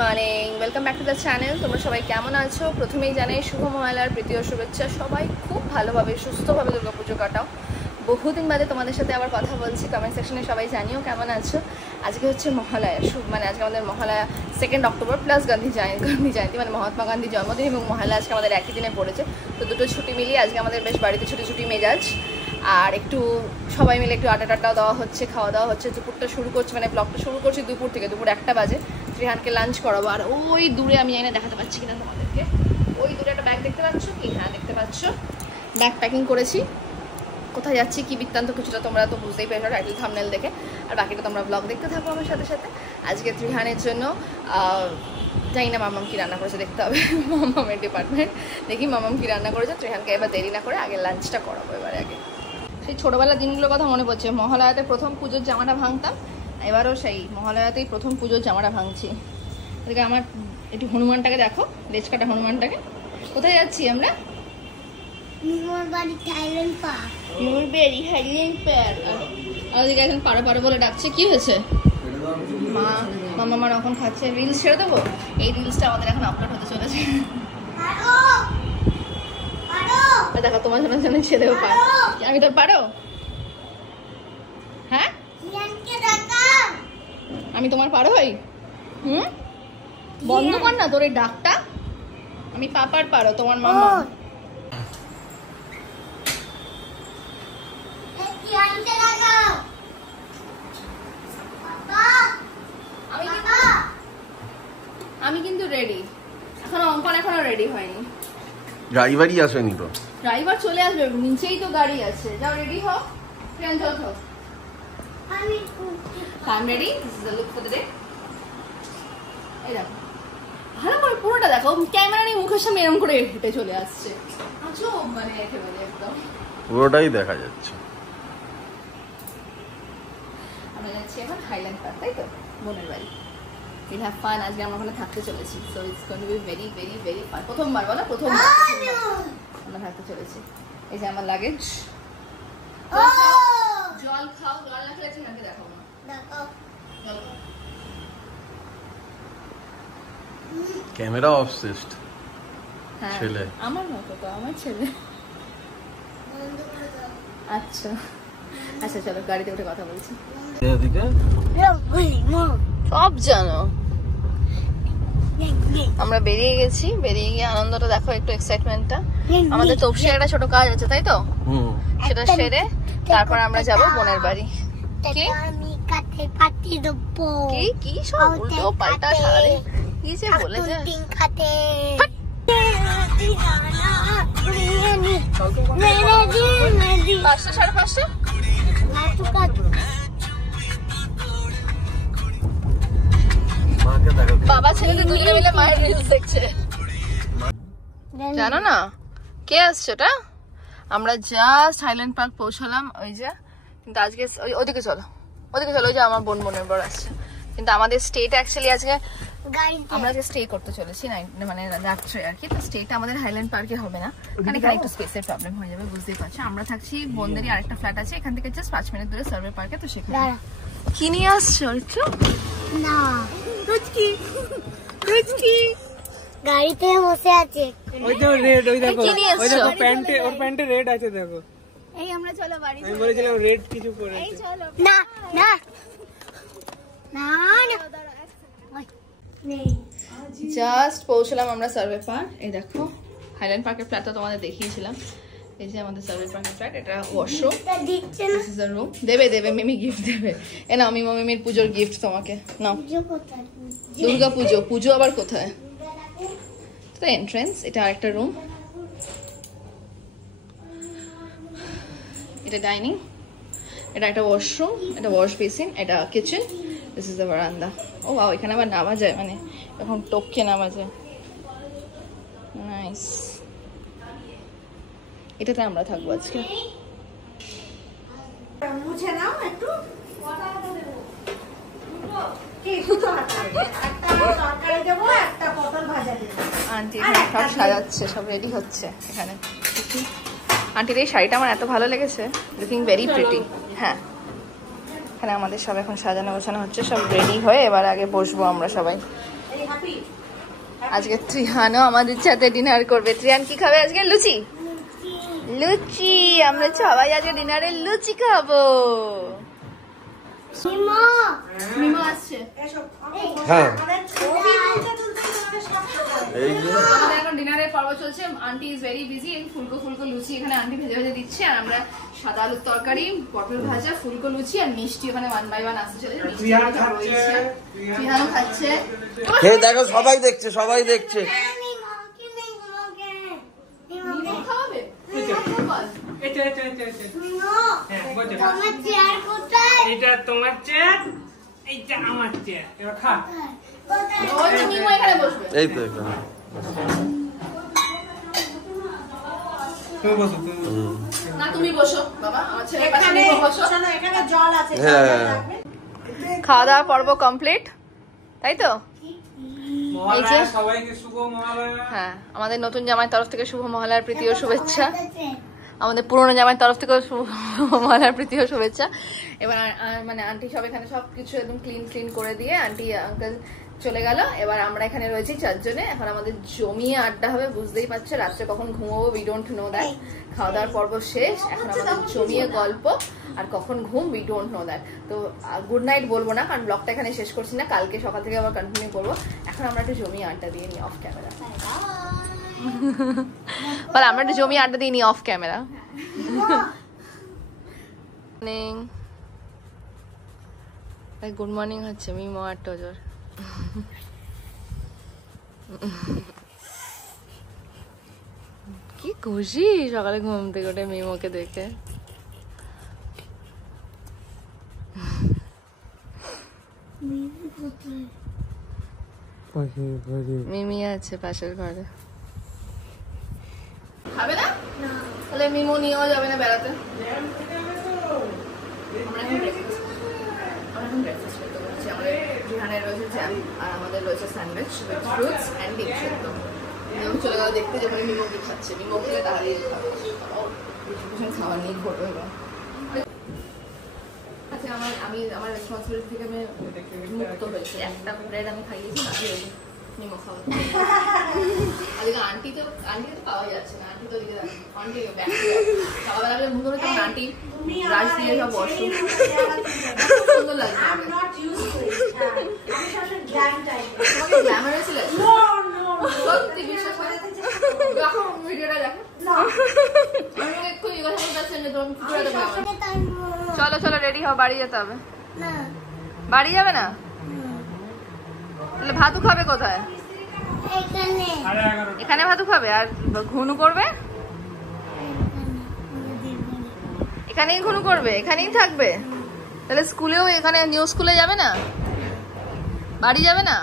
Morning, welcome back to the channel. তোমরা সবাই কেমন আছো? প্রথমেই জানাই শুভ মহালয়ার প্রীতি ও শুভেচ্ছা। সবাই খুব ভালোভাবে সুস্থভাবে দুর্গাপুজো কাটাও। বহুদিন বাদে তোমাদের সাথে আবার কথা বলছি। কমেন্ট সেকশনে সবাই জানিও কেমন আছো। আজকে হচ্ছে মহালয়া, মানে আজকে আমাদের মহালয়া 2 অক্টোবর প্লাস গান্ধী জয়ন্তী, মানে মহাত্মা গান্ধীর জন্মদিন এবং মহালয়া আজকে আমাদের একই দিনে পড়েছে। তো দুটো ছুটি মিলিয়ে আজকে আমাদের বেশ বাড়িতে ছুটি মেজাজ। আর একটু সবাই মিলে একটু আড্ডা দেওয়া হচ্ছে, খাওয়া দাওয়া হচ্ছে। দুপুরটা শুরু করছি, মানে ব্লগটা শুরু করছি দুপুর থেকে। দুপুর 1টা বাজে ত্রিহানকে লাঞ্চ করাবো। আর ওই দূরে আমি জানি না দেখাতে পাচ্ছি কিনা তোমাদেরকে, ওই দূরে একটা ব্যাগ দেখতে পাচ্ছ কি? হ্যাঁ, দেখতে পাচ্ছ। ব্যাগ প্যাকিং করেছি। কোথায় যাচ্ছি কি বৃত্তান্ত কিছুটা তোমরা তো বুঝতেই পেরেছো টাইটেল থাম্বনেল দেখে। আর বাকিটা তোমরা ব্লগ দেখতে থাকো আমার সাথে সাথে। আজকে ত্রিহানের জন্য জানি না মামাম কি রান্না করেছে, দেখতে হবে মামামের ডিপার্টমেন্ট। দেখি মামাম কি রান্না করেছে। ত্রিহানকে এবার দেরি না করে আগে লাঞ্চটা করাবো। এবারে আগে সেই ছোটোবেলার দিনগুলোর কথা মনে পড়ছে। মহালয়াতে প্রথম পুজোর জামাটা ভাঙতাম, এবারও সেই মহালয়াতেই প্রথম পুজোর জামাটা ভাঙছি। এদিকে আমার একটু হনুমানটাকে দেখো, লেজ কাটা হনুমানটাকে। কোথায় যাচ্ছি আমরা? ওদিকে এখন পারো পারো বলে ডাকছে। কি হয়েছে? মামা এখন খাচ্ছে। রিলস ছেড়ে দেবো। এই রিলসটা আমাদের এখন আপলোড হতে চলেছে। দেখো তোমার জন্য ছেড়ে দেবো। আমি তোর পারো? হ্যাঁ, আমি তোমার পারো হই? বন্ধ কর না তোর এই ডাকটা। আমি পাপার পারো, তোমার মামা। আমি কিন্তু রেডি এখন। অঙ্কন এখনো রেডি হয়নি। ড্রাইভারই আসেনি তো। ড্রাইভার চলে আসবে, নিচেই তো গাড়ি আছে। যাও রেডি হও। ট্রেন চলো। I'm ready. This is the look for the day. এই দেখো, ভালো করে পুরোটা দেখো। ক্যামেরা নিয়ে মুখের সামনে এরকম করে হেঁটে চলে আসছে। আচ্ছা, মানে একেবারে একদম পুরোটাই দেখা যাচ্ছে। আমরা যাচ্ছি এখন হাইল্যান্ড পার্ক, তাই তো? বোনের বাড়ি। We'll have fun. আজকে আমরা ওখানে থাকতে চলেছি। So it's going to be very very very fun. প্রথমবার বলো, প্রথমবার আমরা থাকতে চলেছি। এই যে আমার লাগেজ। জল খাও, জল না খেলে ঠিকভাবে দেখো না। ক্যামেরা অবসেসড ছেলে। আমার মতো তো, আমার ছেলে। আচ্ছা আচ্ছা, চলো গাড়িতে উঠে কথা বলছি। সব জানো। আমরা বেরিয়ে গেছি। বেরিয়ে গিয়ে আনন্দটা দেখো, একটু এক্সাইটমেন্টটা। আমাদের তপসির একটা ছোট কাজ আছে, তাই তো? সেটা সেরে তারপর আমরা যাব বোনের বাড়ি। কি সব উল্টো পাল্টা সারাদিন কি যে বলেছে। পাঁচটা, 5:30। বাবা ছেলেদের দুজনে মিলে মায়ের রিলস দেখছে। জানো না কে আসছে ওটা? আমরা জাস্ট হাইল্যান্ড পার্ক পৌঁছালাম। ওই যে, কিন্তু আজকে ওদিকে চলো, ওদিকে চলো। ওই যে আমার বোনের বর আসছে। কিন্তু আমাদের স্টেটা অ্যাকচুয়ালি আজকে আমরা যে স্টে করতে চলেছি না, মানে রাত্রে আর কি। তো স্টেটা আমাদের হাইল্যান্ড পার্কে হবে না, কারণ এখানে একটু স্পেসের প্রবলেম হয়ে যাবে, বুঝতেই পারছো। আমরা থাকছি বোনদেরই আরেকটা ফ্ল্যাট আছে এখান থেকে জাস্ট 5 মিনিট দূরে সার্ভে পার্কে। তো সেখানে কি নিয়ে আসছো? না গাড়িতে বসে আছে। ওই তো রেড, ওই দেখো, ওই দেখো প্যান্টে, ওর প্যান্টে রেড আছে দেখো। এই আমরা চলো বাড়ি। আমি বলেছিলাম রেড কিছু পরে। এই চলো। না না না জাস্ট পৌঁছলাম আমরা সার্ভে পার্ক। এই দেখো হাইল্যান্ড পার্কের ফ্ল্যাটটা তোমাদের দেখিয়েছিলাম। এই যে আমাদের সার্ভে পার্কের ফ্ল্যাট। এটা washroom, this is the room. দেবে মিমি গিফট দেবে। এ নাও মিমির পুজোর গিফট তোমাকে। নাও। দুর্গা পুজো আবার কোথায়? তো এন্ট্রান্স। এটা আরেকটা রুম। এটা ডাইনিং। এটা একটা ওয়াশরুম, এটা ওয়াশ বেসিন, এটা কিচেন। দিস ইজ দ্য বারান্দা। ও ওয়াও, এখানে আবার নামা যায়, মানে এখন টপকে নামা যায়। নাইস। এটাতে আমরা থাকবো আজকে। মুছে নাও একটু। আন্টি সব সাজাচ্ছে, সব রেডি হচ্ছে এখানে। আন্টির এই শাড়িটা আমার এত ভালো লেগেছে, লুকিং ভেরি প্রিটি। হ্যাঁ, এখানে আমাদের সব এখন সাজানো গোছানো হচ্ছে, সব রেডি হয়ে এবার আগে বসবো আমরা সবাই। আজকে ত্রিহানও আমাদের সাথে ডিনার করবে। ত্রিহান কি খাবে আজকে? লুচি। লুচি, আমরা সবাই আজকে ডিনারে লুচি খাবো। মিমো আসছে। হ্যাঁ আমাদের এখন ডিনারের পর্ব চলছে। Aunty is very busy. ফুলকো ফুলকো লুচি এখানে আন্টি ভেজে ভেজে দিচ্ছে, আর আমরা সাদা আলুর তরকারি, পটল ভাজা, ফুলকো লুচি আর মিষ্টি ওখানে 1 বাই 1 আসতে চলে। ত্রিহানও খাচ্ছে। খেয়ে দেখো, সবাই দেখছে, সবাই দেখছে। মিমো খাওয়াবে? এটা তোমার চেয়ার, এইটা আমার চেয়ার। এবার খা। ওই তো মিমো এখানে বসবে। এই তো এখানে। তুমি বসো, তুমি বসো। না তুমি বসো বাবা, আমার ছেলের পাশে মিমো বসো। এখানে জল আছে। হ্যাঁ খাওয়া দাওয়া পর্ব কমপ্লিট, তাই তো? মহালয়া, সবাইকে শুভ মহালয়া। হ্যাঁ, আমাদের নতুন জামাইয়ের তরফ থেকে শুভ মহালয়ার প্রীতি ও শুভেচ্ছা। আমাদের পুরোনো জামাইয়ের তরফ থেকে শুভ মহালয়ার প্রীতি ও শুভেচ্ছা। এবার মানে আন্টি সব এখানে সবকিছু একদম ক্লিন করে দিয়ে আন্টি আঙ্কেল চলে গেল। এবার আমরা এখানে রয়েছি 4 জনে। এখন আমাদের জমিয়ে আড্ডা হবে, বুঝতেই পারছো রাত্রে কখন ঘুমাবো উই ডোন্ট নো দ্যাট। খাওয়া দাওয়ার পর্ব শেষ, এখন আমাদের জমিয়ে গল্প, আর কখন ঘুম উই ডোন্ট নো দ্যাট। তো গুড নাইট বলবো না, কারণ ব্লগটা এখানে শেষ করছি না, কালকে সকাল থেকে আবার কন্টিনিউ করবো। এখন আমরা একটু জমিয়ে আড্ডা দিয়ে নিই অফ ক্যামেরা। বল, আমরা একটু জমিয়ে আড্ডা দিয়ে নিই অফ ক্যামেরা। গুড মর্নিং হচ্ছে মিমো আর টজর। কি খুশি সকালে ঘুম থেকে উঠে মিমোকে দেখে। মিমি আছে পাশের ঘরে। খাবে না? তাহলে মিমো নিয়েও যাবে না বেড়াতে। আমরা এখন ব্রেকফাস্ট করতে বলছি। আমাদের রিহানের রয়েছে জ্যাম, আর আমাদের রয়েছে স্যান্ডউইচ উইথ ফ্রুটস অ্যান্ড ডিম সেদ্ধ। মিমো চলে গেল দেখতে যখন মিমো কি খাচ্ছে। মিমো খেলে তাহলেই খাবে, খাওয়া নিয়ে ঘটবে। আচ্ছা, আমার রেসপন্সিবিলিটি থেকে আমি মুক্ত হয়েছি। একটা ব্রেড আমি খাইয়েছি, না মিমো খাওয়া। আজকে আন্টি তো পাওয়া যাচ্ছে না। আন্টি তো আন্টি সকালবেলা ঘুম ধরে তখন আন্টি ব্রাশ দিয়ে সব বসে। সুন্দর লাগছে। গ্ল্যামারাস লাগে সত্যি, বিশ্বাস করে। দেখো ভিডিওটা দেখো। আমি এক্ষুনি কথা বলতে চাচ্ছি না, তুমি কি করে দেবে? চলো চলো রেডি হও, বাড়ি যেতে হবে। বাড়ি যাবে না? তাহলে ভাতু খাবে কোথায়? এখানে ভাতু খাবে, আর ঘুনু করবে এখানেই। ঘুনু করবে এখানেই থাকবে। তাহলে স্কুলেও এখানে নিউ স্কুলে যাবে না? বাড়ি যাবে না?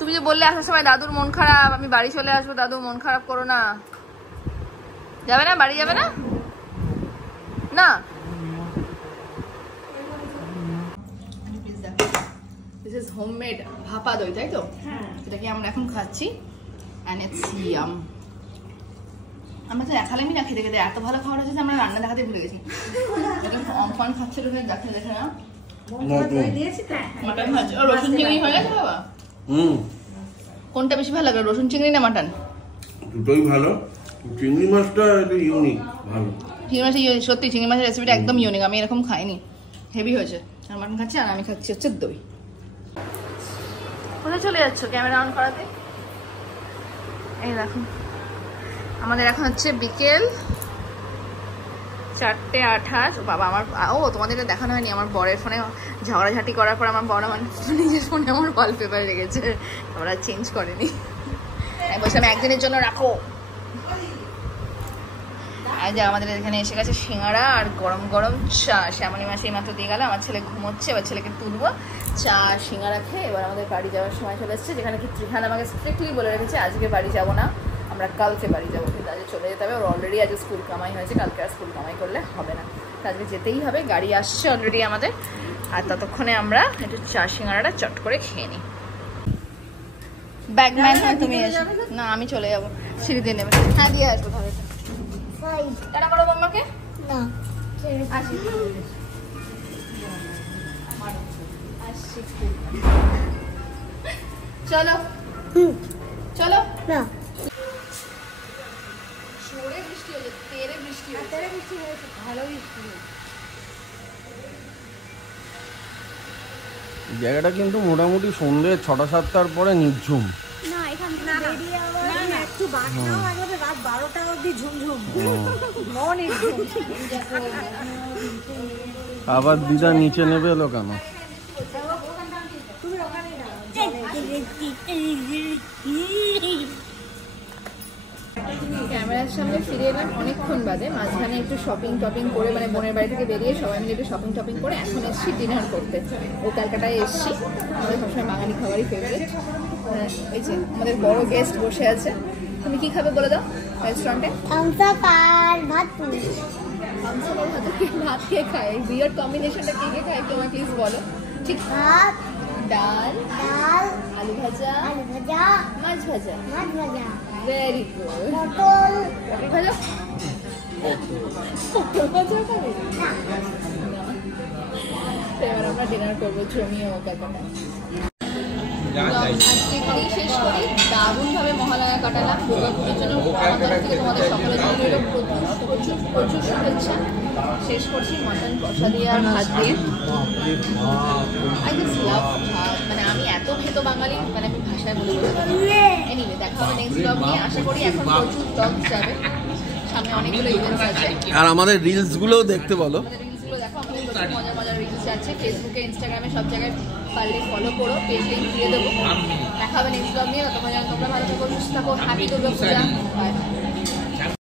তুমি যে বললে আসার সময় দাদুর মন খারাপ, আমি বাড়ি চলে আসবো, দাদু মন খারাপ করো না। যাবে না? বাড়ি যাবে না? না, দিস ইজ হোমমেড ভাপা দই, তাই তো? এটাকে আমরা এখন খাচ্ছি। And it's yum. আমরা তো দেখালামই না খেতে খেতে, এত ভালো খাবার হচ্ছে আমরা রান্না দেখাতে ভুলে গেছি। অম্ফান খাচ্ছে, দেখে দেখে না মাটন খাচ্ছে। রসুন চিংড়ি হয়ে গেছে বাবা? কোনটা বেশি ভালো লাগে, রসুন চিংড়ি না মাটন? দুটোই ভালো। চিংড়ি মাছটা একটু ইউনিক, ভালো। চিংড়ি মাছ সত্যি, চিংড়ি মাছের রেসিপিটা একদম ইউনিক। আমি এরকম খাইনি, হেভি হয়েছে। আর মাটন খাচ্ছি, আর আমি খাচ্ছি হচ্ছে দই। কোথায় চলে যাচ্ছ ক্যামেরা অন করাতে? এই দেখো, আমাদের এখন হচ্ছে বিকেল 4:28। বাবা আমার, তোমাদের দেখানো হয়নি, আমার বরের ফোনে ঝগড়াঝাটি করার পর আমার বড় মানুষ নিজের ফোনে আমার ওয়ালপেপার লেগেছে, ওরা চেঞ্জ করেনি। আমি বলছিলাম একদিনের জন্য রাখো। আর যে আমাদের এখানে এসে গেছে সিঙ্গাড়া আর গরম গরম চা। শ্যামলী মাসে মাত্র দিয়ে গেল, আমার ছেলে ঘুমোচ্ছে, এবার ছেলেকে তুলবো। চা সিঙ্গাড়া খেয়ে এবার আমাদের বাড়ি যাওয়ার সময় চলে এসেছে, যেখানে কি ত্রিহান আমাকে স্ট্রিক্টলি বলে রেখেছে আজকে বাড়ি যাবো না, আমরা কালকে বাড়ি যাবো। কিন্তু আজকে চলে যেতে হবে, ওর অলরেডি আজকে স্কুল কামাই হয়েছে, কালকে আর স্কুল কামাই করলে হবে না, আজকে যেতেই হবে। গাড়ি আসছে অলরেডি আমাদের, আর ততক্ষণে আমরা একটু চা সিঙ্গাড়াটা চট করে খেয়ে নিই। ব্যাগম্যান তুমি এসো না, আমি চলে যাবো, সিঁড়ি দিয়ে নেবে। হ্যাঁ দিয়ে আসবো তাহলে। টাটা করো বম্মাকে। না, আসি আসি। চলো চলো না জোরে বৃষ্টি হচ্ছে, তেরে বৃষ্টি হচ্ছে, ভালো বৃষ্টি হচ্ছে। জায়গাটা কিন্তু মোটামুটি সন্ধ্যে 6-7টার পরে নির্ঝুম। না এখান থেকে বেরিয়ে আবার একটু বাটনাও লাগবে রাত 12টা অবধি ঝুমঝুম মন আবার দিদা নিচে নেবে এলো কেন? ক্যামেরার সামনে ফিরে এলাম অনেকক্ষণ বাদে। মাঝখানে একটু শপিং টপিং করে, মানে বোনের বাড়ি থেকে বেরিয়ে সবাই মিলে একটু শপিং টপিং করে এখন এসেছি ডিনার করতে। ও ক্যালকাটায় এসেছি, আমাদের সবসময় বাঙালি খাবারই ফেভারিট। এই যে আমাদের বড় গেস্ট বসে আছে। তুমি কি খাবে বলে দাও রেস্টুরেন্টে? থামসা আর ভাত পুরি। ভাত কে খায়? বিয়ার কম্বিনেশনটা কে কে খায় তোমার প্লিজ বলো। ঠিক, ভাত ডাল, ডাল আলু ভাজা, আলু ভাজা মাছ ভাজা। মাছ ভাজা ভেরি গুড। পটল পটল ভাজা, পটল ভাজা খাবে? এবার আমরা ডিনার করবো জমিয়ে ও ক্যালকাটায়। আজকে এখানেই শেষ করি। দারুণভাবে মহালয়া কাটালাম। দুর্গাপুজোর জন্য আমার তরফ থেকে তোমাদের সকলের জন্য রইল প্রচুর প্রচুর শুভেচ্ছা। শেষ করছি মটন কষা দিয়ে আর ভাত দিয়ে। আই জাস্ট লাভ ভাত, মানে আমি এত খেতো বাঙালি, মানে আমি ভাষায় বলে এনিওয়ে দেখা হবে নেক্সট ব্লগ নিয়ে। আশা করি এখন প্রচুর ব্লগ যাবে, সামনে অনেকগুলো ইভেন্টস আছে। আর আমাদের রিলস গুলোও দেখতে বলো। আমাদের রিলসগুলো দেখো, আমাদের প্রচুর মজার মজার রিলস আছে ফেসবুকে, ইনস্টাগ্রামে, সব জায়গায়। পারলে ফলো করো, পেজ লিঙ্ক দিয়ে দেবো। দেখা হবে নেক্সট ব্লগ নিয়ে। তোমরা ভালো থাকো, সুস্থ থাকো। হ্যাপি দুর্গা পূজা।